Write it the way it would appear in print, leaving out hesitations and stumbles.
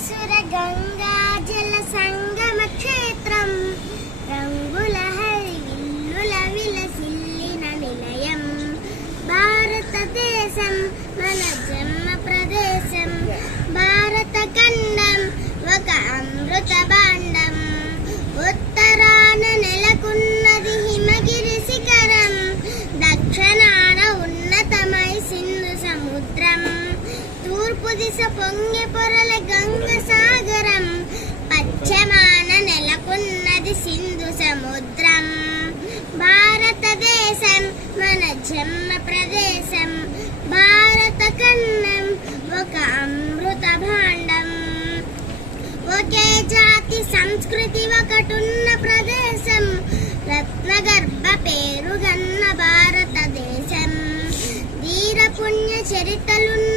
సుర గంగా జల సంగమ క్షేత్రం రంగుల హరివిల్లుల విలసిల్లిన నిలయం భారతదేశం మన జన్మ ప్రదేశం భారత ఖండం ఒక అమృత భాండం ఉత్తరాన నెలకొన్నది హిమగిరి శిఖరం దక్షిణాన ఉన్నతమై సింధు సముద్రం తూర్పు దిశ పొంగి పొరల గంగ సాగరం పశ్చిమాన నెలకొన్నది సింధు సముద్రం భారతదేశం మన జన్మ ప్రదేశం భారత ఖండం ఒక అమృత భాండం ఒకే జాతి సంస్కృతి ఒకటున్న ప్రదేశం రత్నగర్భ పేరుగన్న భారతదేశం ధీర పుణ్య చరితలున్న